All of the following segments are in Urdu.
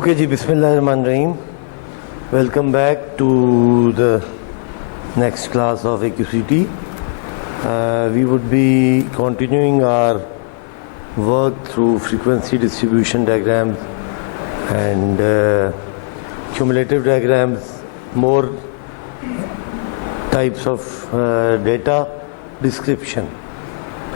Okay ji, Bismillahirrahmanirrahim. Welcome back to the next class of AQCT. We would be continuing our work through frequency distribution diagrams and cumulative diagrams, more types of data description.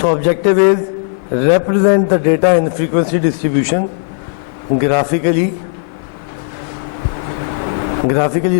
So objective is represent the data in frequency distribution graphically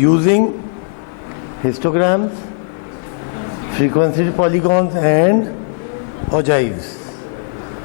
using histograms, frequency polygons and ogives.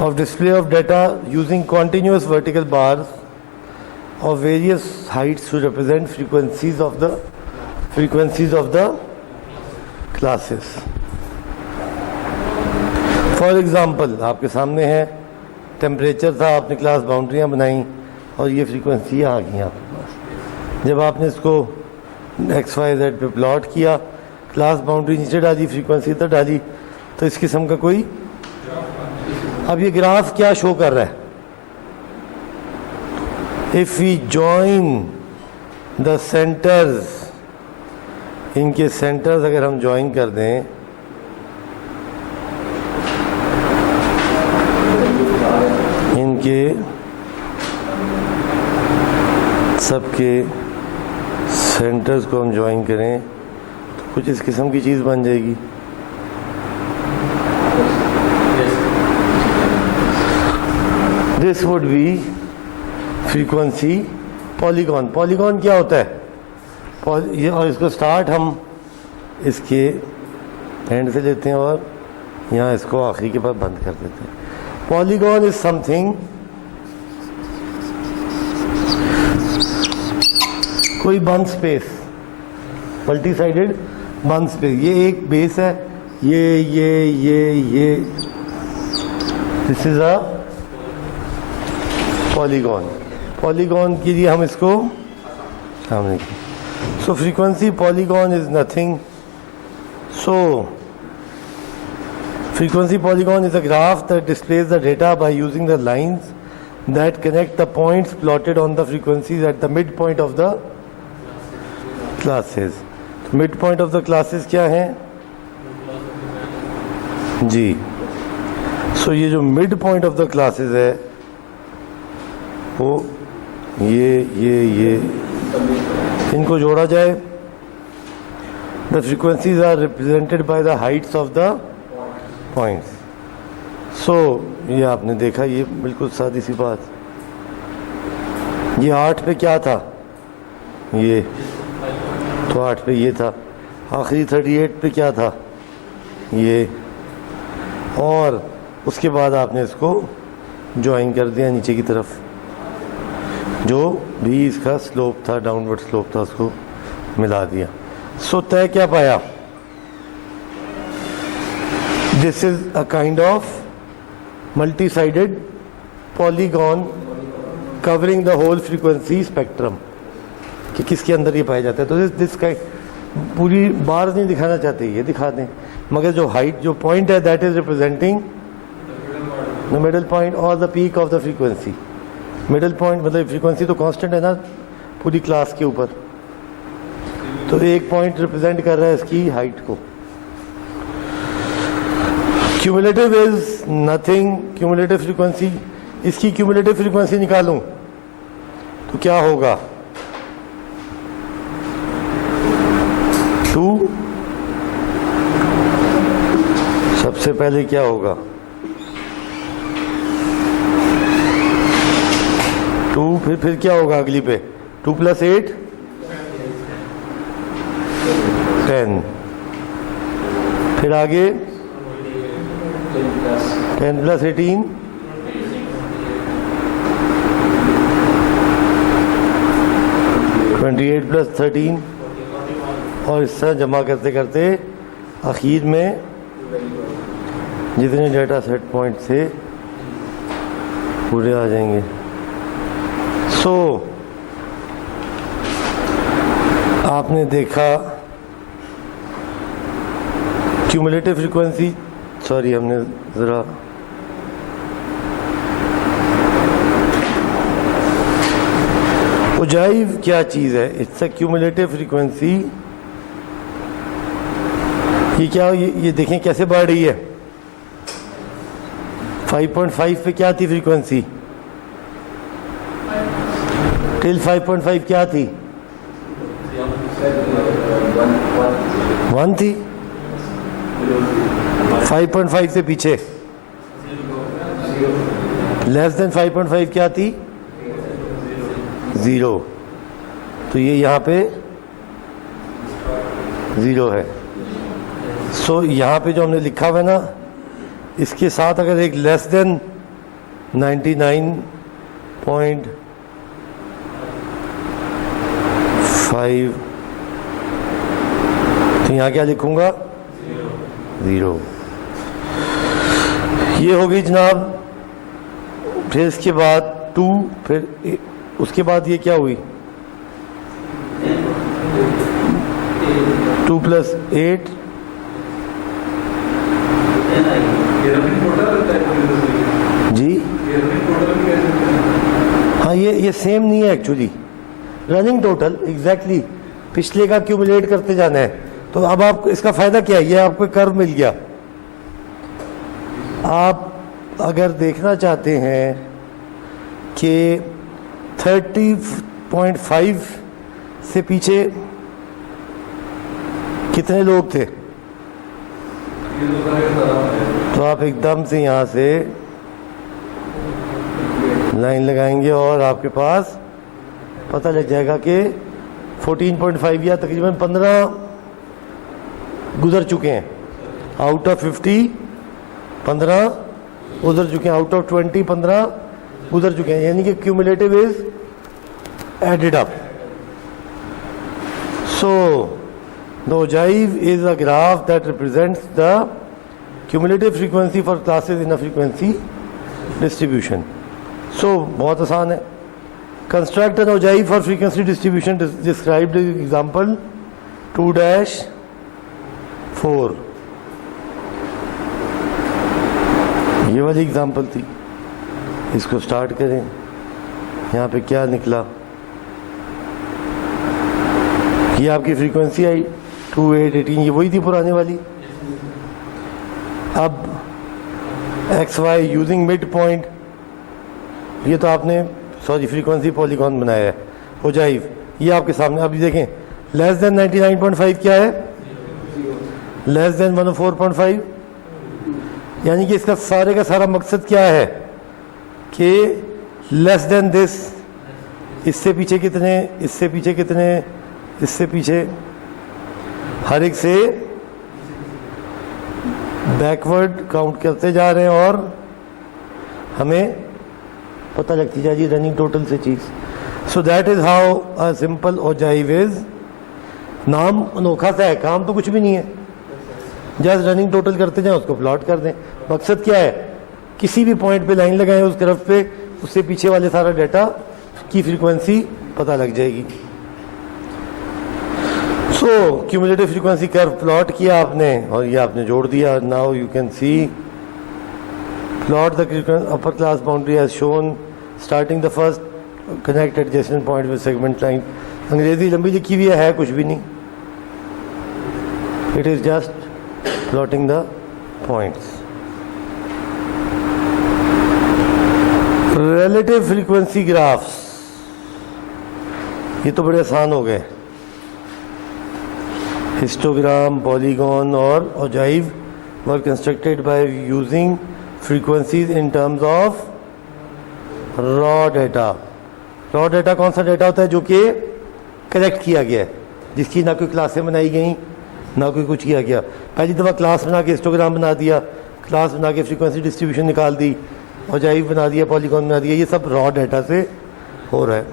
of display of data using continuous vertical bars of various heights to represent frequencies of the classes. For example آپ کے سامنے ہے ٹیمپریچر تھا, آپ نے کلاس باؤنڈریاں بنائیں اور یہ فریکوینسی آ گئی آپ کے پاس. جب آپ نے اس کو ایکس وائی زیڈ پہ پلاٹ کیا, کلاس باؤنڈری نیچے ڈالی, فریکوینسی ادھر ڈالی, تو اس قسم کا کوئی, اب یہ گراف کیا شو کر رہا ہے؟ If we join the centers, ان کے سینٹرز اگر ہم جوائن کر دیں, ان کے سب کے سینٹرز کو ہم جوائن کریں تو کچھ اس قسم کی چیز بن جائے گی. This would be frequency polygon. Polygon کیا ہوتا ہے؟ اور اس کو سٹارٹ ہم اس کے اینڈ سے لیتے ہیں اور یہاں اس کو آخری کے بعد بند کر دیتے ہیں. پالیگون از سم تھنگ, کوئی بند اسپیس, ملٹی سائڈڈ بند اسپیس. یہ ایک بیس ہے, یہ دس از اے پالیگون. پالیگون کے لیے ہم اس کو سامنے کی. So frequency polygon is nothing. So frequency polygon is a graph that displays the data by using the lines that connect the points plotted on the frequencies at the midpoint of the classes. Midpoint of the classes کیا ہیں جی؟ So یہ جو mid point of the classes ہے وہ یہ ان کو جوڑا جائے. The frequencies are represented by the heights of the points. So یہ آپ نے دیکھا, یہ بالکل سادی سی بات. یہ 8 پہ کیا تھا؟ یہ تو 8 پہ یہ تھا. آخری 38 پہ کیا تھا؟ یہ. اور اس کے بعد آپ نے اس کو جوائن کر دیا نیچے کی طرف, جو بھی اس کا سلوپ تھا, ڈاؤن ورڈ سلوپ تھا, اس کو ملا دیا. سو طے کیا پایا؟ This is a kind of multi sided polygon covering the whole frequency spectrum. کہ کس کے اندر یہ پایا جاتا ہے. تو دس کا پوری بار نہیں دکھانا چاہتے, یہ دکھا دیں, مگر جو ہائٹ, جو پوائنٹ ہے, that is representing the middle point اور the peak of the frequency. Middle point مطلب فریکوینسی تو کانسٹنٹ ہے نا پوری کلاس کے اوپر, تو ایک پوائنٹ ریپرزینٹ کر رہا ہے اس کی ہائٹ کو. Cumulative is nothing. Cumulative frequency, اس کی کیومولیٹو فریکوینسی نکالوں تو کیا ہوگا؟ 2. سب سے پہلے کیا ہوگا؟ 2. پھر کیا ہوگا اگلی پہ؟ 2 + 8 10. پھر آگے 10 + 18 28 + 13. اور اس طرح جمع کرتے کرتے اخیر میں جتنے ڈیٹا سیٹ پوائنٹ تھے پورے آ جائیں گے. سو آپ نے دیکھا کیومولیٹو فریکوینسی, سوری ہم نے ذرا اوجائیو کیا چیز ہے؟ It's a cumulative frequency. یہ کیا, یہ دیکھیں کیسے بڑھ رہی ہے. 5.5 پہ کیا تھی فریکوینسی؟ ٹل 5.5 کیا تھی؟ 1 تھی. 5.5 سے پیچھے لیس دین 5.5 کیا تھی؟ 0. تو یہ یہاں پہ 0 ہے. سو یہاں پہ جو ہم نے لکھا ہوا ہے نا, اس کے ساتھ اگر ایک لیس دین 99.5 تو یہاں کیا لکھوں گا؟ 0. یہ ہوگی جناب. پھر اس کے بعد 2, پھر اس کے بعد یہ کیا ہوئی 2 + 8. جی ہاں یہ سیم نہیں ہے ایکچولی. رننگ ٹوٹل ایگزیکٹلی پچھلے کا کیومولیٹ کرتے جانا ہے. تو اب آپ کو اس کا فائدہ کیا ہے, یہ آپ کو کرو مل گیا. آپ اگر دیکھنا چاہتے ہیں کہ 30.5 سے پیچھے کتنے لوگ تھے, تو آپ ایک دم سے یہاں سے لائن لگائیں گے اور آپ کے پاس پتہ لگ جائے گا کہ 14.5 یا تقریباً 15 گزر چکے ہیں. آؤٹ آف 50 15 گزر چکے ہیں, آؤٹ آف 20 15 گزر چکے ہیں, یعنی کہ cumulative is added up. So the ogive is a graph that represents the cumulative frequency for classes in a frequency distribution. So بہت آسان ہے. Construct an ogive for frequency distribution described in example 2-4. یہ والی ایگزامپل تھی. اس کو سٹارٹ کریں. یہاں پہ کیا نکلا, یہ آپ کی فریکوینسی آئی 2 8 18, یہ وہی تھی پرانے والی. اب X Y using mid point, یہ تو آپ نے فریکوینسی پولیگون بنایا ہے. اوجائیو یہ آپ کے سامنے. اب دیکھیں لیس دین 99.5 کیا ہے, لیس دین 104.5, یعنی کہ اس کا سارے کا سارا مقصد کیا ہے کہ لیس دین دس. اس سے پیچھے کتنے, اس سے پیچھے کتنے, اس سے پیچھے, ہر ایک سے بیکورڈ کاؤنٹ کرتے جا رہے ہیں اور ہمیں پتہ لگتی جا رہی رننگ ٹوٹل سے چیز. So that is how a simple ogive is. نام انوکھا سا ہے, کام تو کچھ بھی نہیں ہے, جسٹ رننگ ٹوٹل کرتے جائیں, اس کو پلاٹ کر دیں. مقصد کیا ہے, کسی بھی پوائنٹ پہ لائن لگائیں اس طرف پہ, اس سے پیچھے والے سارا ڈیٹا کی فریکوینسی پتہ لگ جائے گی. سو کیومولیٹو فریکوینسی کرو پلاٹ کیا آپ نے اور یہ آپ نے جوڑ دیا. Now you can see plot the upper class boundary as shown starting the first connect adjacent point with segment line. انگریزی لمبی لکھی ہوئی ہے کچھ بھی نہیں, it is just plotting the points. relative frequency graphs, یہ تو بڑے آسان ہو گئے. histogram, polygon اور ogive were constructed by using frequencies in terms of raw data. raw data کون سا ڈیٹا ہوتا ہے, جو کہ کلیکٹ کیا گیا ہے, جس کی نہ کوئی کلاسیں بنائی گئیں نہ کوئی کچھ کیا گیا. پہلی دفعہ کلاس بنا کے ہسٹوگرام بنا دیا, کلاس بنا کے فریکوینسی ڈسٹریبیوشن نکال دی, اوجائیو بنا دیا, پالیگون بنا دیا, یہ سب را ڈیٹا سے ہو رہا ہے.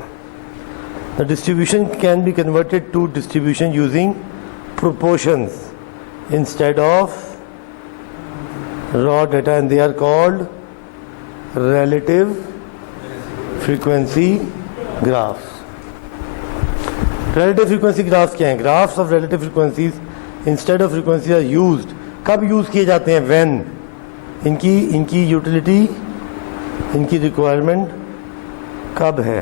The distribution can be converted to distribution using proportions instead of raw data, and they are called relative frequency graphs. relative frequency graphs کیا ہیں, graphs of relative frequencies instead of frequencies are used. کب یوز کیے جاتے ہیں, when, ان کی یوٹیلیٹی, ان کی ریکوائرمنٹ کب ہے.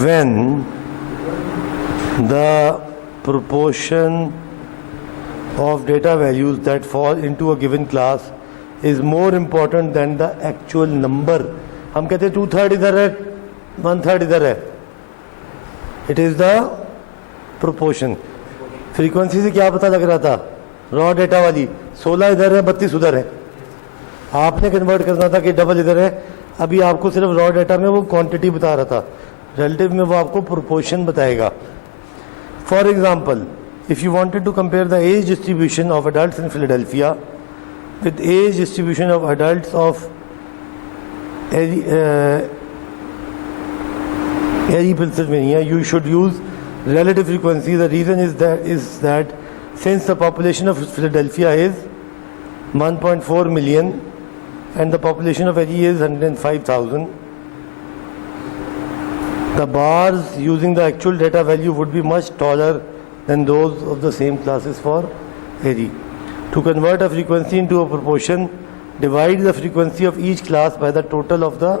when the proportion of data values that fall into a given class is more important than the actual number. ہم کہتے ہیں 2/3 ادھر ہے 1/3 ادھر ہے. It is the proportion. Frequency سے کیا پتہ لگ رہا تھا, را ڈیٹا والی 16 ادھر ہے 32 ادھر ہے. آپ نے کنورٹ کرنا تھا کہ ڈبل ادھر ہے. ابھی آپ کو صرف را ڈیٹا میں وہ کوانٹٹی بتا رہا تھا, ریلیٹیو میں وہ آپ کو پروپورشن بتائے گا. For example, if you wanted to compare the age distribution of adults in Philadelphia with age distribution of adults of Erie, Pennsylvania, you should use relative frequency. The reason is that since the population of Philadelphia is 1.4 million and the population of Erie is 105,000, the bars using the actual data value would be much taller than those of the same classes for Erie. To convert a frequency into a proportion, divide the frequency of each class by the total of the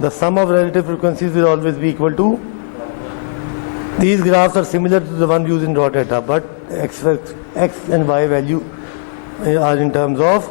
The sum of relative frequencies will always be equal to. These graphs are similar to the one used in raw data, but x and y value are in terms of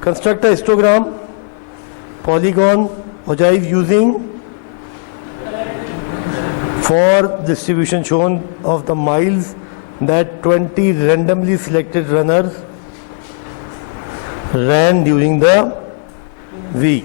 Construct a histogram, polygon, ogive using for distribution shown of the miles that 20 randomly selected runners ran during the week.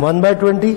1/20,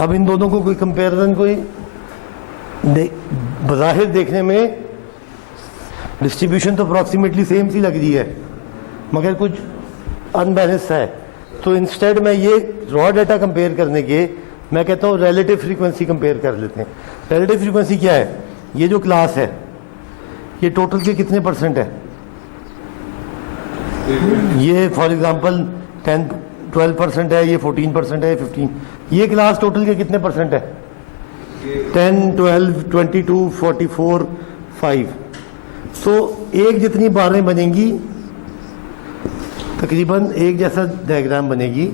اب ان دونوں کو کوئی کمپیریزن کوئی بظاہر دیکھنے میں ڈسٹریبیوشن تو اپروکسیمیٹلی سیم سی لگ رہی ہے مگر کچھ ان بیلنس ہے. تو انسٹیڈ میں یہ را ڈیٹا کمپیئر کرنے کے میں کہتا ہوں ریلیٹیو فریکوینسی کمپیئر کر لیتے ہیں. ریلیٹیو فریکوینسی کیا ہے؟ یہ جو کلاس ہے یہ ٹوٹل کے کتنے پرسنٹ ہے؟ یہ فار ایگزامپل 12% ہے, یہ 14% ہے, 15. یہ کلاس ٹوٹل کے کتنے پرسنٹ ہے؟ 10, 12, 22, 44, 5. تو ایک جتنی باریں بنیں گی تقریباً ایک جیسا ڈائیگرام بنے گی.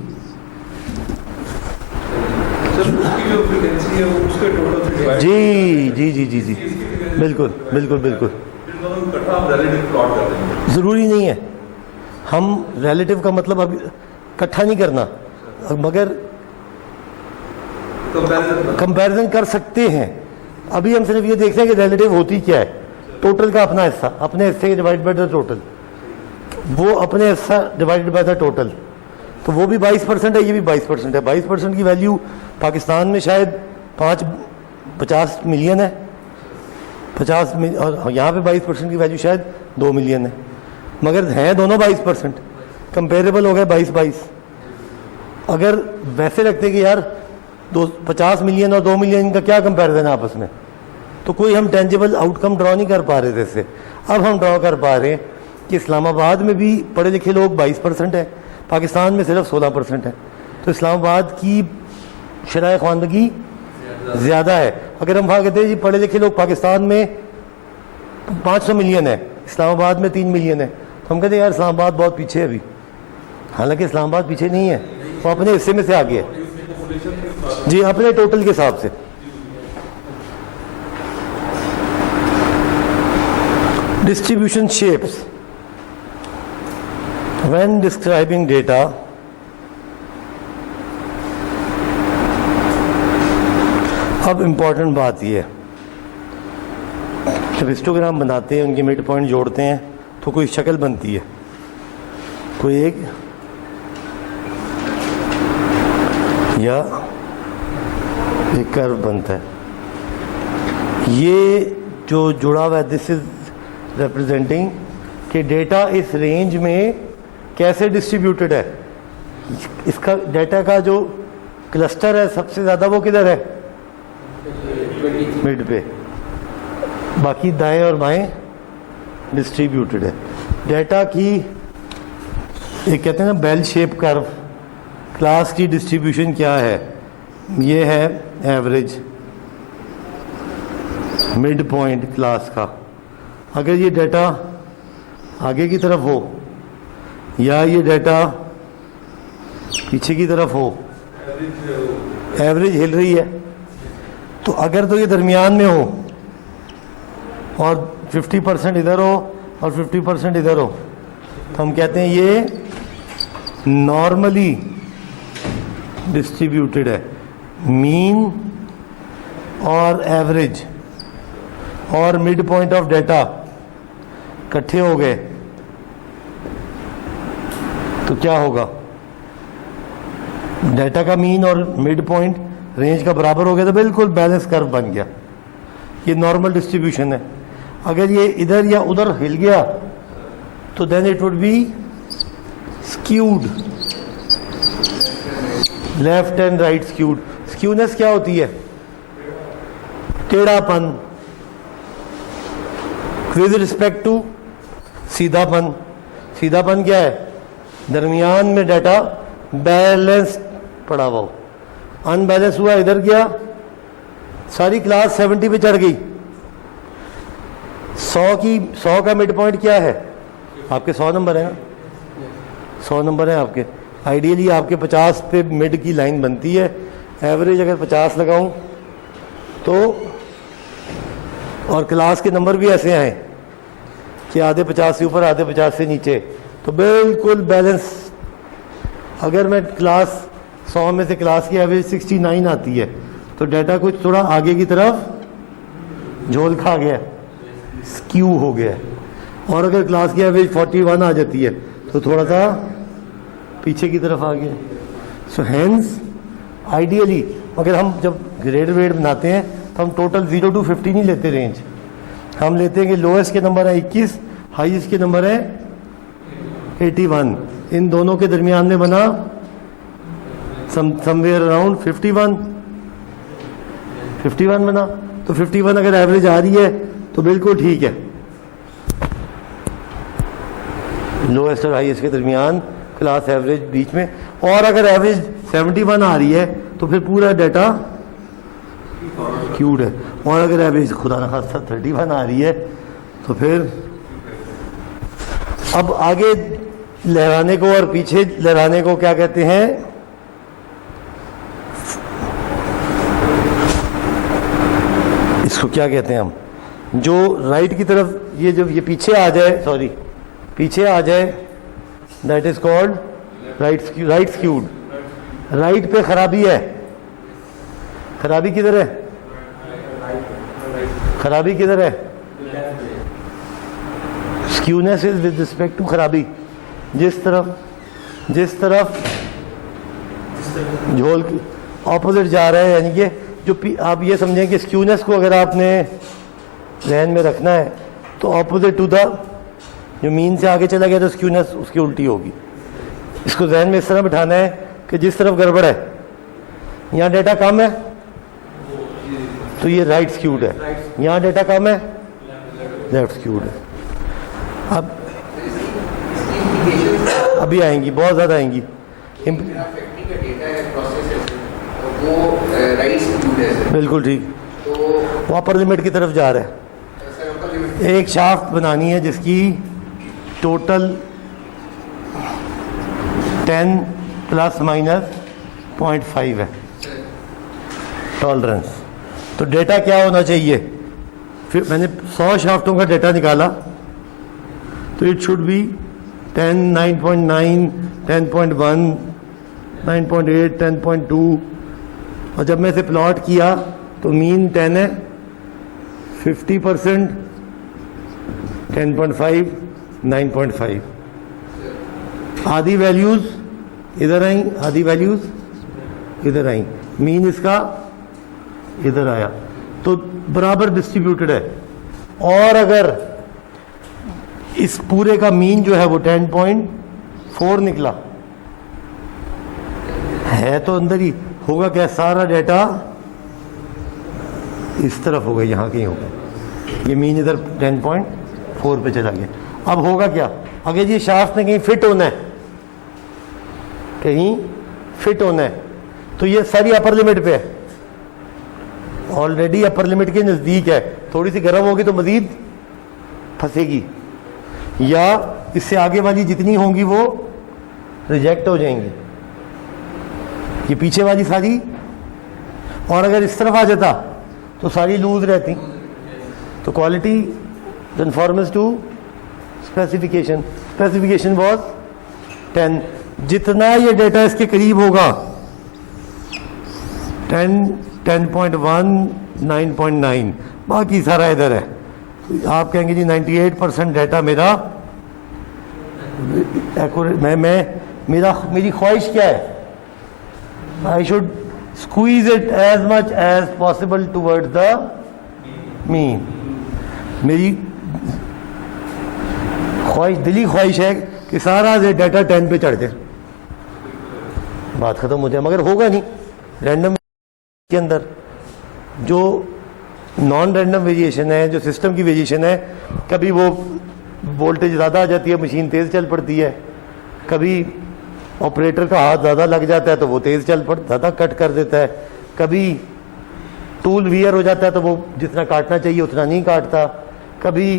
جی جی جی جی جی بالکل بالکل بالکل ضروری نہیں ہے. ہم ریلیٹیو کا مطلب اب اکٹھا نہیں کرنا مگر کمپیریزن کر سکتے ہیں. ابھی ہم صرف یہ دیکھتے ہیں کہ ریلیٹیو ہوتی کیا ہے. ٹوٹل کا اپنا حصہ, اپنے حصے کے ڈیوائڈ بائی دا ٹوٹل, وہ اپنے حصہ ڈیوائڈ بائی دا ٹوٹل. تو وہ بھی 22% ہے, یہ بھی 22% ہے. 22% کی ویلیو پاکستان میں شاید 50 ملین ہے, 50 اور یہاں پہ 22% کی ویلیو شاید 2 ملین ہے, مگر ہیں دونوں 22%. کمپیریبل ہو گئے 22. اگر ویسے رکھتے کہ یار 50 ملین اور 2 ملین کا کیا کمپیریزن ہے آپس میں, تو کوئی ہم ٹینجیبل آؤٹ کم ڈرا نہیں کر پا رہے تھے. سے اب ہم ڈرا کر پا رہے ہیں کہ اسلام آباد میں بھی پڑھے لکھے لوگ 22% ہیں, پاکستان میں صرف 16% ہے. تو اسلام آباد کی شرح خواندگی زیادہ ہے. اگر ہم کہتے ہیں جی پڑھے لکھے لوگ پاکستان میں 500 ملین ہے, اسلام آباد میں 3 ملین ہے, تو ہم کہتے ہیں یار اسلام آباد بہت پیچھے ہے ابھی. حالانکہ اسلام آباد پیچھے نہیں ہے, وہ اپنے حصے میں سے آگے ہے. جی اپنے ٹوٹل کے حساب سے. Distribution shapes when describing data, اب امپورٹنٹ بات یہ ہے, جب ہسٹوگرام بناتے ہیں ان کے مڈ پوائنٹ جوڑتے ہیں تو کوئی شکل بنتی ہے, کوئی ایک یا ایک کرو بنتا ہے. یہ جو جڑا ہوا ہے دس از ریپرزینٹنگ کہ ڈیٹا اس رینج میں کیسے ڈسٹریبیوٹیڈ ہے. اس کا ڈیٹا کا جو کلسٹر ہے سب سے زیادہ وہ کدھر ہے؟ مڈ پہ, باقی دائیں اور بائیں ڈسٹریبیوٹیڈ ہے. ڈیٹا کی ایک کہتے ہیں نا بیل شیپ کرو, کلاس کی ڈسٹریبیوشن کیا ہے؟ یہ ہے ایوریج مڈ پوائنٹ کلاس کا. اگر یہ ڈیٹا آگے کی طرف ہو یا یہ ڈیٹا پیچھے کی طرف ہو, ایوریج ہل رہی ہے. تو اگر تو یہ درمیان میں ہو اور 50% ادھر ہو اور 50% ادھر ہو تو ہم کہتے ہیں یہ نارملی ڈسٹریبیوٹیڈ ہے. مین اور ایوریج اور مڈ پوائنٹ آف ڈیٹا اکٹھے ہو گئے تو کیا ہوگا؟ ڈیٹا کا مین اور مڈ پوائنٹ رینج کا برابر ہو گیا تو بالکل بیلنس کرو بن گیا. یہ نارمل ڈسٹریبیوشن ہے. اگر یہ ادھر یا ادھر ہل گیا تو then it would be skewed, left and right skewed. Skewness کیا ہوتی ہے؟ ٹیڑھا پن ود رسپیکٹ ٹو سیدھا پن. سیدھا پن کیا ہے؟ درمیان میں ڈیٹا بیلنس پڑا ہوا ہو, ان بیلنس ہوا ادھر گیا, ساری کلاس 70 پہ چڑھ گئی. 100 کا مڈ پوائنٹ کیا ہے؟ آپ کے 100 نمبر ہے نا, 100 نمبر ہیں آپ کے. آئیڈیلی آپ کے 50 پہ مڈ کی لائن بنتی ہے. ایوریج اگر 50 لگاؤں تو, اور کلاس کے نمبر بھی ایسے ہیں کہ آدھے 50 سے اوپر آدھے 50 سے نیچے, تو بالکل بیلنس. اگر میں کلاس 100 میں سے کلاس کی ایوریج 69 آتی ہے تو ڈیٹا کچھ تھوڑا آگے کی طرف جھول کھا گیا, اسکیو ہو گیا. اور اگر کلاس کی ایوریج 41 آ جاتی ہے تو تھوڑا سا پیچھے کی طرف آ گیا. سو ہینس آئیڈیلی مگر ہم جب گریڈ ویڈ بناتے ہیں تو ہم ٹوٹل 0 to 50 نہیں لیتے رینج, ہم لیتے ہیں کہ لوئسٹ کے نمبر ہے 21, ہائیسٹ کے نمبر ہے 81, ان دونوں کے درمیان میں بنا سم ویئر اراؤنڈ 51 بنا. تو 51 اگر ایوریج آ رہی ہے تو بالکل ٹھیک ہے, لوئسٹ اور ہائیسٹ کے درمیان کلاس ایوریج بیچ میں. اور اگر ایوریج 71 آ رہی ہے تو پھر پورا ڈیٹا کیوڈ ہے, اور اگر ایوریج خدا نخواستہ 31 آ رہی ہے تو پھر اب آگے لہرانے کو اور پیچھے لہرانے کو کیا کہتے ہیں؟ اس کو کیا کہتے ہیں ہم؟ جو رائٹ کی طرف یہ جب یہ پیچھے آ جائے, سوری پیچھے آ جائے, that is called right skewed. Right پہ خرابی ہے, خرابی کدھر ہے؟ خرابی کدھر ہے؟ سکیونیس از ود رسپیکٹ ٹو خرابی. جس طرف جھول اپوزٹ جا رہا ہے, یعنی کہ جو آپ یہ سمجھیں کہ سکیونیس کو اگر آپ نے ذہن میں رکھنا ہے تو اپوزٹ ٹو دا, جو مین سے آگے چلا گیا تو سکیونیس اس کی الٹی ہوگی. اس کو ذہن میں اس طرح بٹھانا ہے کہ جس طرف گڑبڑ ہے, یہاں ڈیٹا کم ہے تو یہ رائٹ سکیوڈ ہے, یہاں ڈیٹا کم ہے لیفٹ سکیوڈ ہے. اب ابھی آئیں گی, بہت زیادہ آئیں گی. بالکل ٹھیک, وہ اپر لمٹ کی طرف جا رہا ہے. ایک شافٹ بنانی ہے جس کی ٹوٹل 10 پلس مائنس 0.5 ہے ٹالرنس. تو ڈیٹا کیا ہونا چاہیے؟ پھر میں نے 100 شافٹوں کا ڈیٹا نکالا تو اٹ شوڈ بی 10, 9.9, 10.1, 9.8, 10.2. اور جب میں اسے پلاٹ کیا تو مین 10 ہے, 50%, 10.5, 9.5. آدھی ویلیوز ادھر آئیں, آدھی ویلیوز ادھر آئیں, مین اس کا ادھر آیا, تو برابر ڈسٹریبیوٹڈ ہے. اور اگر اس پورے کا مین جو ہے وہ 10.4 نکلا ہے تو اندر ہی ہوگا کیا, سارا ڈیٹا اس طرف ہوگا, یہاں کہیں ہوگا, یہ مین ادھر 10.4 پہ چلا گیا. اب ہوگا کیا؟ اگر یہ شافٹ نے کہیں فٹ ہونا ہے, کہیں فٹ ہونا ہے تو یہ ساری اپر لمٹ پہ ہے, آلریڈی اپر لمٹ کے نزدیک ہے. تھوڑی سی گرم ہوگی تو مزید پھنسے گی, یا اس سے آگے والی جتنی ہوں گی وہ ریجیکٹ ہو جائیں گی, یہ پیچھے والی ساری. اور اگر اس طرف آ جاتا تو ساری لوز رہتی. تو quality conforms to specification, specification was 10. جتنا یہ ڈیٹا اس کے قریب ہوگا 10, 10.1, 9.9, باقی سارا ادھر ہے. آپ کہیں گے جی 98% ڈیٹا میرا میری خواہش کیا ہے؟ I should squeeze it as much as possible towards the mean. میری خواہش, دلی خواہش ہے کہ سارا ڈیٹا 10 پہ چڑھ جائے, بات ختم ہو جائے. مگر ہوگا نہیں. رینڈم کے اندر جو نان رینڈم ویریشن ہے, جو سسٹم کی ویریشن ہے, کبھی وہ وولٹیج زیادہ آ جاتی ہے, مشین تیز چل پڑتی ہے, کبھی آپریٹر کا ہاتھ زیادہ لگ جاتا ہے تو وہ تیز زیادہ کٹ کر دیتا ہے, کبھی ٹول ویئر ہو جاتا ہے تو وہ جتنا کاٹنا چاہیے اتنا نہیں کاٹتا, کبھی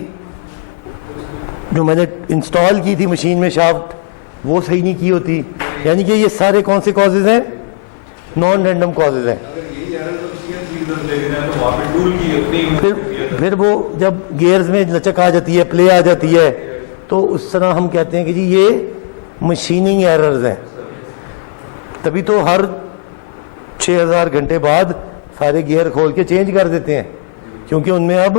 جو میں نے انسٹال کی تھی مشین میں شافٹ وہ صحیح نہیں کی ہوتی. یعنی کہ یہ سارے کون سے کازز ہیں؟ نان رینڈم کازز ہیں. پھر وہ جب گیئرز میں لچک آ جاتی ہے, پلے آ جاتی ہے, تو اس طرح ہم کہتے ہیں کہ جی یہ مشیننگ ایررز ہیں. تبھی تو ہر 6000 گھنٹے بعد سارے گیئر کھول کے چینج کر دیتے ہیں, کیونکہ ان میں اب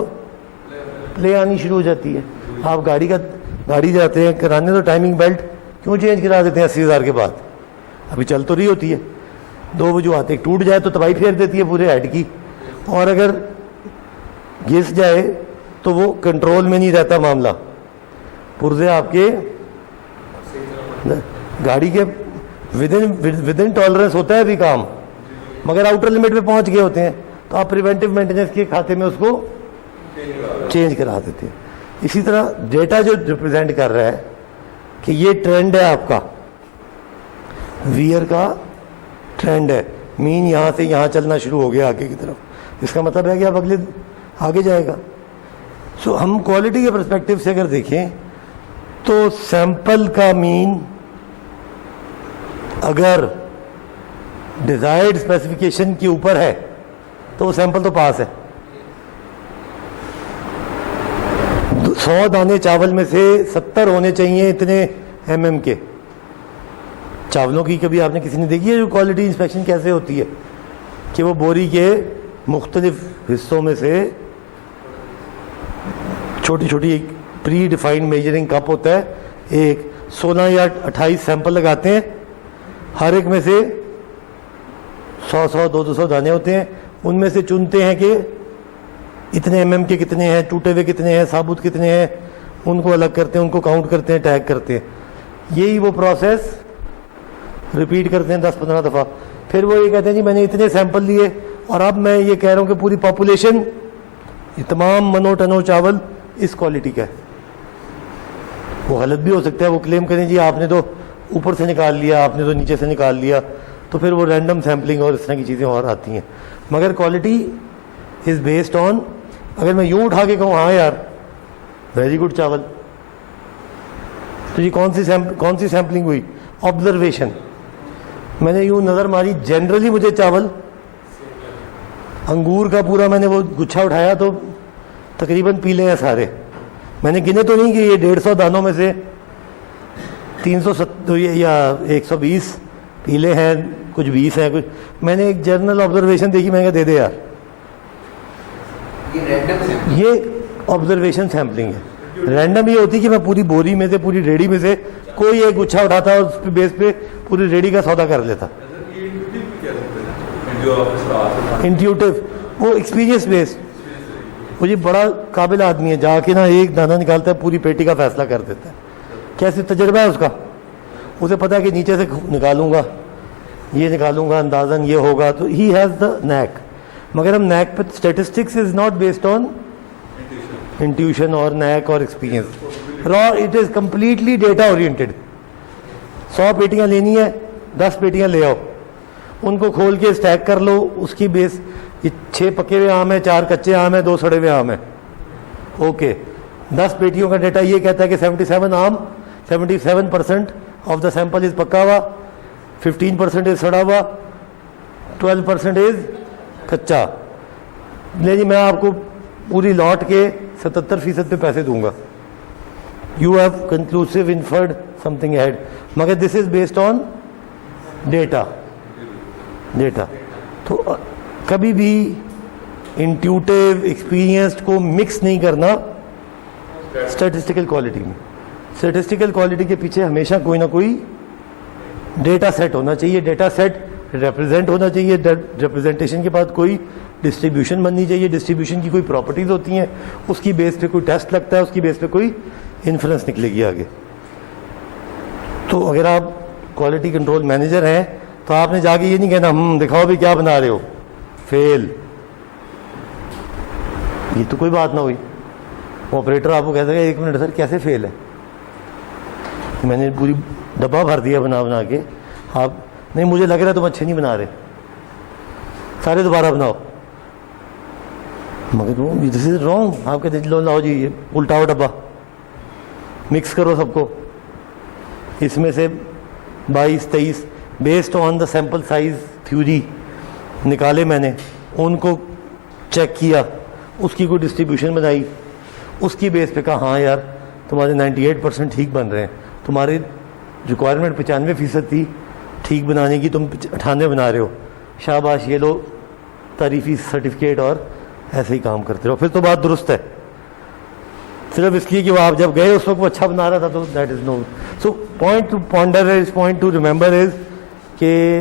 پلے آنی شروع ہو جاتی ہے. آپ گاڑی جاتے ہیں کرانے تو ٹائمنگ بیلٹ کیوں چینج کرا دیتے ہیں 80,000 کے بعد؟ ابھی چل تو رہی ہوتی ہے. دو وجوہات، ایک ٹوٹ جائے تو تباہی پھیر دیتی ہے پورے ہیڈ کی، اور اگر گھس جائے تو وہ کنٹرول میں نہیں رہتا معاملہ، پرزے آپ کے گاڑی کے ود ان ٹالرنس ہوتا ہے ابھی کام، مگر آؤٹر لمٹ پہ پہنچ گئے ہوتے ہیں تو آپ پریونٹیو مینٹیننس کے کھاتے میں اس کو چینج کرا دیتے ہیں۔ اسی طرح ڈیٹا جو ریپرزینٹ کر رہا ہے کہ یہ ٹرینڈ ہے آپ کا، ویئر کا ٹرینڈ ہے، مین یہاں سے یہاں چلنا شروع ہو گیا آگے کی طرف، اس کا مطلب ہے کہ آپ اگلے آگے جائے گا۔ سو ہم کوالٹی کے پرسپیکٹو سے اگر دیکھیں تو سیمپل کا مین اگر ڈیزائرڈ اسپیسیفکیشن کے اوپر ہے تو وہ سیمپل تو پاس ہے۔ 100 دانے چاول میں سے 70 ہونے چاہیے اتنے MM کے چاولوں کی۔ کبھی آپ نے کسی نے دیکھی ہے جو کوالٹی انسپیکشن کیسے ہوتی ہے کہ وہ بوری کے مختلف حصوں میں سے چھوٹی چھوٹی ایک پری ڈیفائنڈ میجرنگ کپ ہوتا ہے، ایک 16 یا 28 سیمپل لگاتے ہیں، ہر ایک میں سے 100 200 دانے ہوتے ہیں، ان میں سے چنتے ہیں کہ اتنے MM کے کتنے ہیں، ٹوٹے ہوئے کتنے ہیں، ثابت کتنے ہیں، ان کو الگ کرتے ہیں، ان کو کاؤنٹ کرتے ہیں، ٹیگ کرتے ہیں۔ یہی وہ پروسیس ریپیٹ کرتے ہیں 10-15 دفعہ، پھر وہ یہ کہتے ہیں جی میں نے اتنے سیمپل لیے اور اب میں یہ کہہ رہا ہوں کہ پوری پاپولیشن یہ تمام منو ٹنو چاول اس کوالٹی کا ہے۔ وہ غلط بھی ہو سکتا ہے، وہ کلیم کریں جی آپ نے تو اوپر سے نکال لیا، آپ نے تو نیچے سے نکال لیا، تو پھر وہ رینڈم سیمپلنگ اور اس طرح کی چیزیں اور آتی ہیں۔ مگر کوالٹی از بیسڈ آن، اگر میں یوں اٹھا کے کہوں ہاں یار ویری گڈ چاول، تو یہ کون سی سیمپلنگ ہوئی؟ آبزرویشن۔ میں نے یوں نظر ماری، جنرلی مجھے چاول انگور کا پورا میں نے وہ گچھا اٹھایا تو تقریباً پیلے ہیں سارے، میں نے گنے تو نہیں کہ یہ 150 دانوں میں سے 370 یا 120 پیلے ہیں، کچھ 20 ہیں، کچھ میں نے ایک جنرل آبزرویشن دیکھی، میں نے کہا دے دے یار، یہ آبزرویشن سیمپلنگ ہے۔ رینڈم یہ ہوتی کہ میں پوری بوری میں سے، پوری ریڑھی میں سے کوئی ایک گچھا اٹھاتا اور اس بیس پہ پوری ریڑھی کا سودا کر لیتا۔ انٹیوٹیو، وہ ایکسپیرینس بیس، وہ یہ بڑا قابل آدمی ہے، جا کے نا ایک دانہ نکالتا ہے پوری پیٹی کا فیصلہ کر دیتا ہے۔ کیسے تجربہ ہے اس کا، اسے پتا ہے کہ نیچے سے نکالوں گا، یہ نکالوں گا، اندازاً یہ ہوگا، تو ہی ہیز دا نیک۔ مگر ہم نیک پہ statistics is not based on intuition اور نیک اور ایکسپیرینس، را it is completely data oriented. 100 پیٹیاں لینی ہے، 10 پیٹیاں لے آؤ، ان کو کھول کے اسٹیک کر لو، اس کی بیس یہ 6 پکے ہوئے آم ہیں، 4 کچے آم ہیں، 2 سڑے ہوئے آم ہیں، اوکے 10 پیٹیوں کا ڈیٹا یہ کہتا ہے کہ 77 آم، 77% آف دا سیمپل از پکا ہوا، 15% از سڑا ہوا، 12% از کچا۔ لے جی میں آپ کو پوری لاٹ کے 77% پہ پیسے دوں گا، you have conclusive inferred something ایڈ، مگر this is based on data. تو کبھی بھی انٹیوٹیو ایکسپیرینسڈ کو مکس نہیں کرنا اسٹیٹسٹیکل کوالٹی میں۔ اسٹیٹسٹیکل کوالٹی کے پیچھے ہمیشہ کوئی نہ کوئی ڈیٹا سیٹ ہونا چاہیے، ڈیٹا سیٹ ریپرزینٹ ہونا چاہیے، ریپرزینٹیشن کے بعد کوئی ڈسٹریبیوشن بننی چاہیے، ڈسٹریبیوشن کی کوئی پراپرٹیز ہوتی ہیں، اس کی بیس پہ کوئی ٹیسٹ لگتا ہے، اس کی بیس پہ کوئی انفرنس نکلے گی آگے۔ تو اگر آپ کوالٹی کنٹرول مینیجر ہیں تو آپ نے جا کے یہ نہیں کہنا دکھاؤ بھی کیا بنا رہے ہو، فیل، یہ تو کوئی بات نہ ہوئی۔ آپریٹر آپ کو کہتا ہے 1 منٹ سر کیسے فیل ہے، میں نے پوری ڈبہ بھر دیا بنا کے، آپ نہیں مجھے لگ رہا ہے تم اچھے نہیں بنا رہے، سارے دوبارہ بناؤ، مگر وہ دس از رانگ۔ آپ کہتے لو لاؤ جی یہ الٹاؤ ڈبہ، مکس کرو سب کو، اس میں سے 22-23 based on the sample size theory نکالے، میں نے ان کو چیک کیا، اس کی کوئی ڈسٹریبیوشن بنائی، اس کی بیس پہ کہا ہاں یار تمہارے 98% ٹھیک بن رہے ہیں، تمہاری ریکوائرمنٹ 95% تھی ٹھیک بنانے کی، تم 98 بنا رہے ہو، شاباش یہ لو تعریفی سرٹیفکیٹ، اور ایسے ہی کام کرتے رہو، پھر تو بات درست ہے۔ صرف اس لیے کہ وہ آپ جب گئے اس وقت وہ اچھا بنا رہا تھا تو that is no. So point to ponder is, point to remember is کہ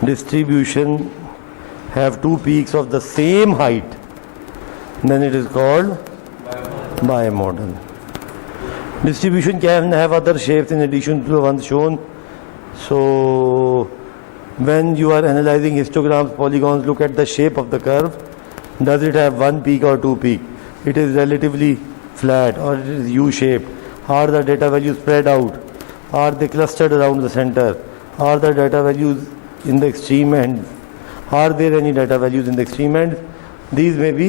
distribution have two peaks of the same height, then it is called bimodal. Distribution can have other shapes in addition to the ones shown. So when you are analyzing histograms, polygons, look at the shape of the curve. Does it have one peak or two peaks? It is relatively flat, or it is U-shaped. Are the data values spread out? Are they clustered around the center? Are the data values in the extreme end? Are there any data values in the extreme end? These may be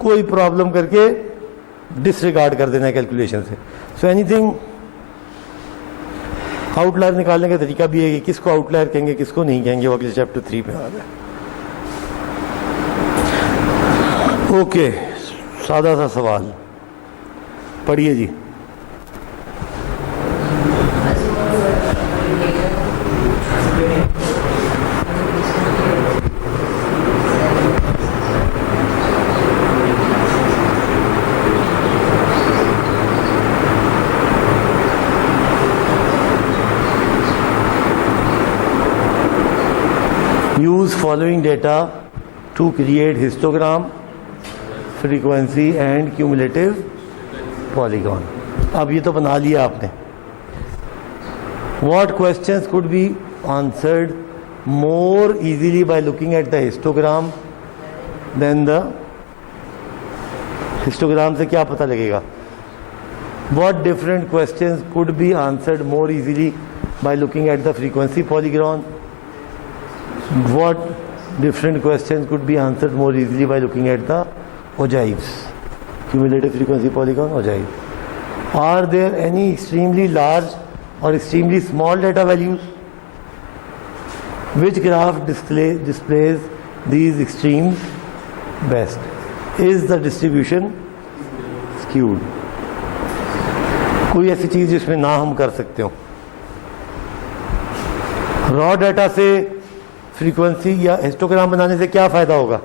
کوئی پرابلم کر کے ڈس ریگارڈ کر دینا ہے کیلکولیشن سے. So anything outlier نکالنے کا طریقہ بھی ہے کہ کس کو آؤٹ لائر کہیں گے کس کو نہیں کہیں گے, وہ اگلے چیپٹر 3 میں آ گیا. اوکے, سادہ سا سوال پڑھیے جی. Use following data to create histogram, frequency and cumulative polygon. اب یہ تو بنا لیا آپ نے. What questions could be answered more easily by looking at the histogram than the histogram سے کیا پتہ لگے گا؟ What different questions could be answered more easily by looking at the frequency polygon? What different questions could be answered more easily by looking at the ogives, cumulative frequency polygon, ogive? Are there any extremely large or extremely small data values? Which graph displays these extremes best? Is the distribution skewed? کوئی ایسی چیز جس میں نہ ہم کر سکتے ہوں. را ڈیٹا سے فریکوینسی یا ہسٹوگرام بنانے سے کیا فائدہ ہوگا؟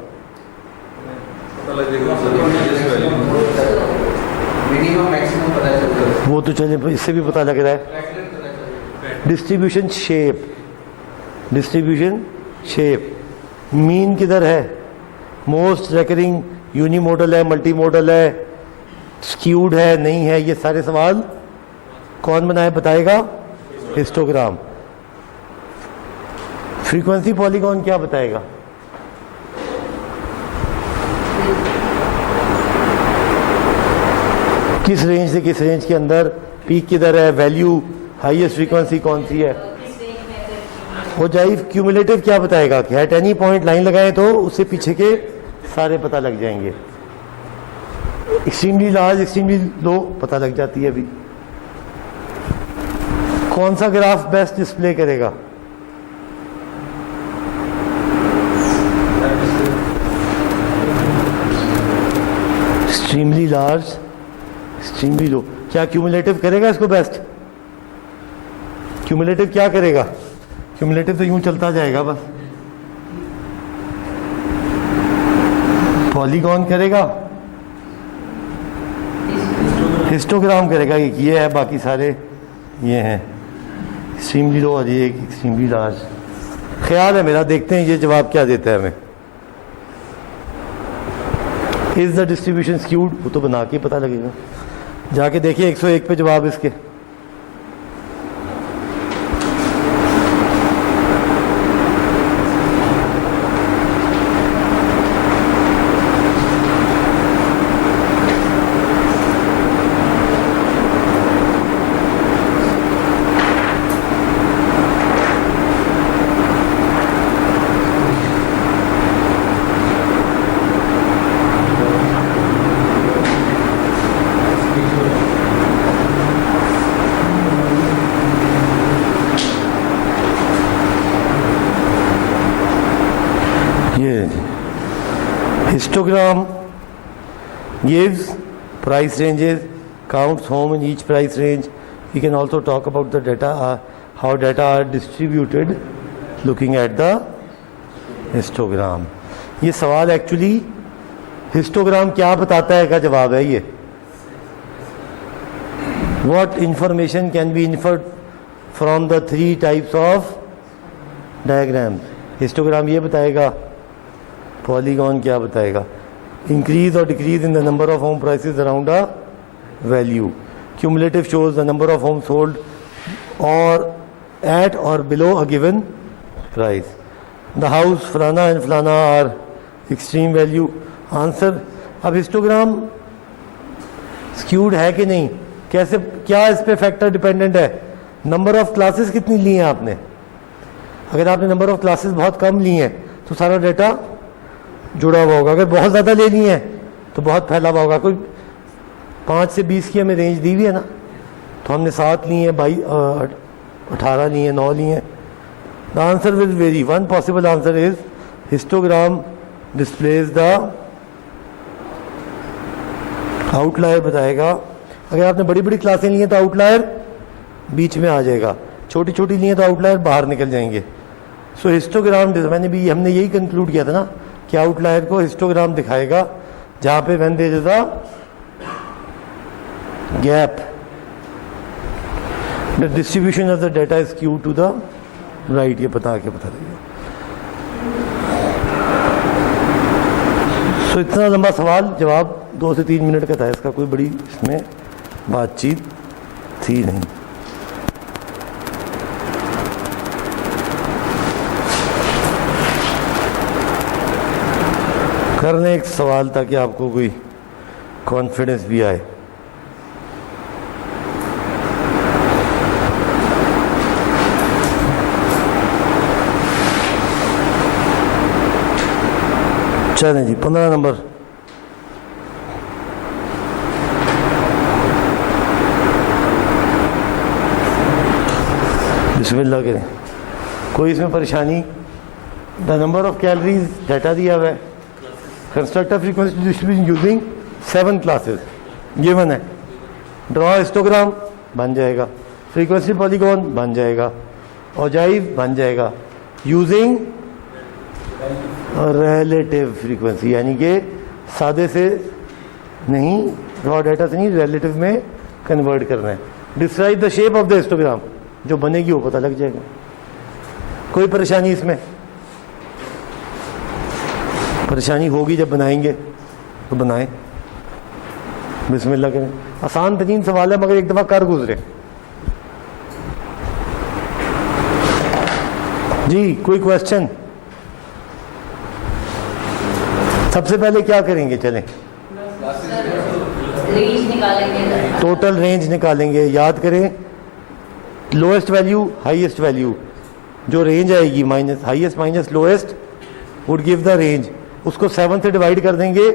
وہ تو چلے اس سے بھی پتہ لگ رہا ہے. ڈسٹریبیوشن شیپ مین کدھر ہے؟ موسٹ ریکرنگ یونی موڈل ہے, ملٹی موڈل ہے, اسکیوڈ ہے, نہیں ہے؟ یہ سارے سوال کون بتائے گا؟ ہسٹوگرام. فریکوینسی پالیگون کیا بتائے گا؟ کس رینج سے کس رینج کے اندر پیک کدھر ہے, ویلیو ہائیسٹ فریکوینسی کون سی ہے. ہو جائے کیومولیٹو کیا بتائے گا کہ ایٹ اینی پوائنٹ لائن لگائیں تو اس سے پیچھے کے سارے پتہ لگ جائیں گے. ایکسٹریملی لارج ایکسٹریملی لو پتہ لگ جاتی ہے. ابھی کون سا گراف بیسٹ ڈسپلے کرے گا؟ ایکسٹریملی لارج ایکسٹریملی لو. کیا کیومولیٹو کرے گا اس کو بیسٹ؟ کیومولیٹو کیا کرے گا؟ کیومولیٹو تو یوں چلتا جائے گا بس. پالیگون کرے گا؟ ہسٹوگرام کرے گا. یہ ہے, باقی سارے یہ ہیں ایکسٹریملی لو اور یہ ایکسٹریملی لارج. خیال ہے میرا, دیکھتے ہیں یہ جواب کیا دیتا ہے ہمیں. از دا ڈسٹریبیوشن اسکیوڈ؟ وہ تو بنا کے پتہ لگے گا. جا کے دیکھیے 101 پہ جواب اس کے. Histogram gives price ranges, counts home in each price range. We can also talk about the data, how data are distributed looking at the histogram. یہ سوال ایکچولی ہسٹوگرام کیا بتاتا ہے کا جواب ہے یہ. What information can be inferred from the 3 types of diagrams? Histogram یہ بتائے گا. پالیگون کیا بتائے گا؟ Increase or decrease in the number of home prices around a value. Cumulative shows the number of home sold or at or below a given price. The house فلانا اینڈ فلانا آر ایکسٹریم ویلیو. آنسر. اب ہسٹوگرام اسکیوڈ ہے کہ نہیں؟ کیسے, کیا اس پہ فیکٹر ڈیپینڈنٹ ہے؟ نمبر آف کلاسز کتنی لی ہیں آپ نے؟ اگر آپ نے نمبر آف کلاسز بہت کم لی ہیں تو سارا ڈیٹا جڑا ہوا ہوگا. اگر بہت زیادہ لے لی ہیں تو بہت پھیلا ہوا ہوگا. کوئی 5 سے 20 کی ہمیں رینج دی ہوئی ہے نا, تو ہم نے 7 لی ہیں, 18 لی ہیں, 9 لی ہیں. The answer will vary. One possible answer is histogram displays the outlier بتائے گا. اگر آپ نے بڑی بڑی کلاسیں لی ہیں تو آؤٹ لائر بیچ میں آ جائے گا, چھوٹی چھوٹی لی ہیں تو آؤٹ لائر باہر نکل جائیں گے. سو ہسٹوگرام ہم نے یہی کنکلوڈ کیا تھا نا کہ آؤٹ لائر کو ہسٹوگرام دکھائے گا جہاں پہ when there is a gap, the distribution of the data is skewed to the right. یہ بتا لگے. سو اتنا لمبا سوال جواب 2 سے 3 منٹ کا تھا, اس کا کوئی بڑی اس میں بات چیت تھی نہیں. کر لیں ایک سوال تاکہ آپ کو کوئی کانفیڈنس بھی آئے. چلیں جی 15 نمبر. بسم اللہ کریں. کوئی اس میں پریشانی؟ دا نمبر آف کیلریز ڈیٹا دیا ہوا ہے. Constructor frequency distribution using 7 classes given ہے. ڈرا ہسٹوگرام بن جائے گا, فریکوینسی پالیگون بن جائے گا, اوجائیو بن جائے گا, یوزنگ ریلیٹیو فریکوینسی, یعنی کہ سادے سے نہیں, را ڈیٹا سے نہیں, ریلیٹیو میں کنورٹ کرنا ہے. Describe the shape of the histogram, جو بنے گی وہ پتہ لگ جائے گا. کوئی پریشانی اس میں؟ پریشانی ہوگی جب بنائیں گے تو بنائیں. بسم اللہ کریں. آسان ترین سوال ہے مگر ایک دفعہ کر گزرے. جی کوئی کوشچن؟ سب سے پہلے کیا کریں گے؟ چلیں رینج نکالیں گے, ٹوٹل رینج نکالیں گے. یاد کریں لوئسٹ ویلیو ہائیسٹ ویلیو, جو رینج آئے گی minus highest minus lowest would give the range. اس کو 7 سے ڈیوائڈ کر دیں گے,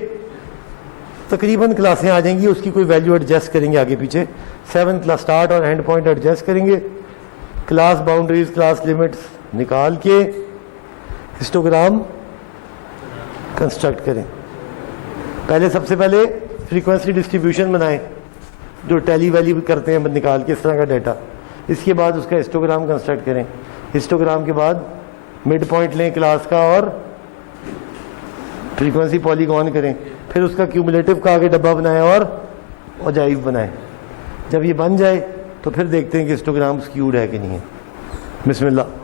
تقریباً کلاسیں آ جائیں گی, اس کی کوئی ویلیو ایڈجسٹ کریں گے آگے پیچھے. 7 کلاس اسٹارٹ اور اینڈ پوائنٹ ایڈجسٹ کریں گے. کلاس باؤنڈریز کلاس لمٹس نکال کے ہسٹوگرام کنسٹرکٹ کریں. پہلے سب سے پہلے فریکوینسی ڈسٹریبیوشن بنائیں جو ٹیلی ویلی کرتے ہیں نکال کے اس طرح کا ڈیٹا. اس کے بعد اس کا ہسٹوگرام کنسٹرکٹ کریں. ہسٹوگرام کے بعد مڈ پوائنٹ لیں کلاس کا اور فریکوینسی پالیگون کریں. پھر اس کا کیومولیٹو کا آگے ڈبہ بنائیں اور اوجائیو بنائیں. جب یہ بن جائے تو پھر دیکھتے ہیں کہ ہسٹوگرام سکیوڈ ہے کہ نہیں ہے. بسم اللہ.